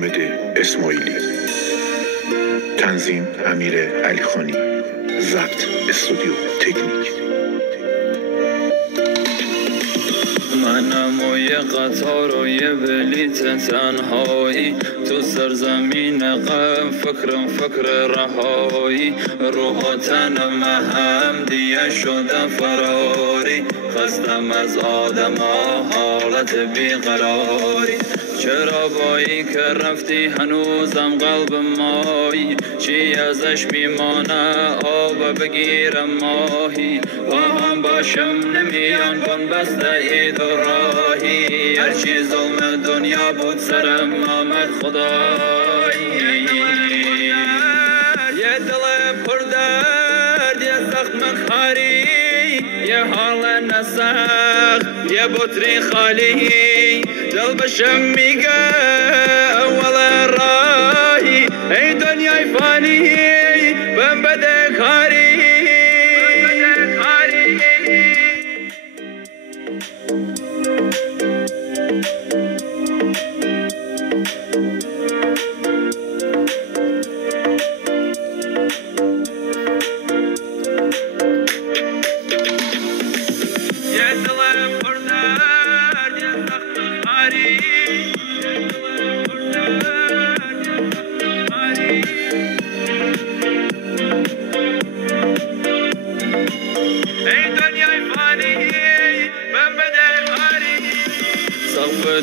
حامد اسماعیلی، تنظیم امیر علیخانی، ضبط استودیو تکنیک. منم و یه قطار و یه بلیت تنهایی تو سرزمین غم، فکر رهایی، روح و تنم هم دیگه شدم فراری، خستم از آدم ها حالت بیقراری. چرا بایی که رفتی هنوزم قلب مایی، چی ازش میمانه آب بگیرم ماهی، با هم باشم نمیان کن بسته اید و راهی، هرچی ظلم دنیا بود سرم آمد خدایی. یه دل پر درد، یه زخم خاری، یه حال نسخ، یه بطری خالی، دل بشم میگه اول راهی، ای دنیای فانی بم بده کاری.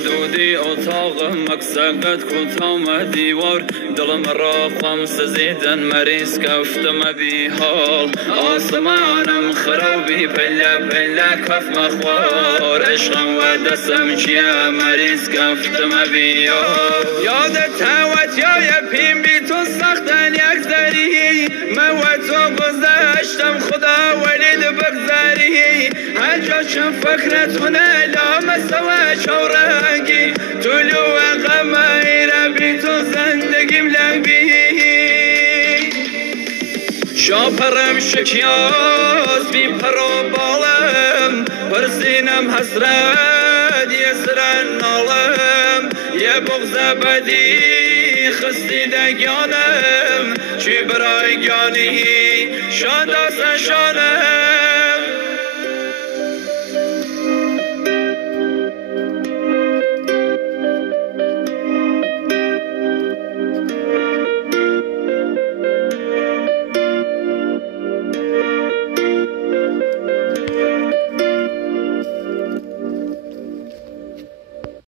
دودی اتاق مکسقت کتام دیوار، دلم را خمس زیدن مریض کفتم بی حال، آسمانم خرابی پله کف مخوار، عشقم و دستم چیه مریض کفتم بی حال. یادت هوت یا پیم بی تو سختن یک ذری، من و تو گذشتم خدا ولید بگذاری، هر جاشم فکرتونه لامسته و شورنگی، طلوع غمای بی تو زندگیم لنگی، شاپرم شکیاز بی پر و بالم، پر سینم حسرت یه سرن نالم، یه بغض بدی خستی دگانم، چی برای گانی شاد آسن شانم.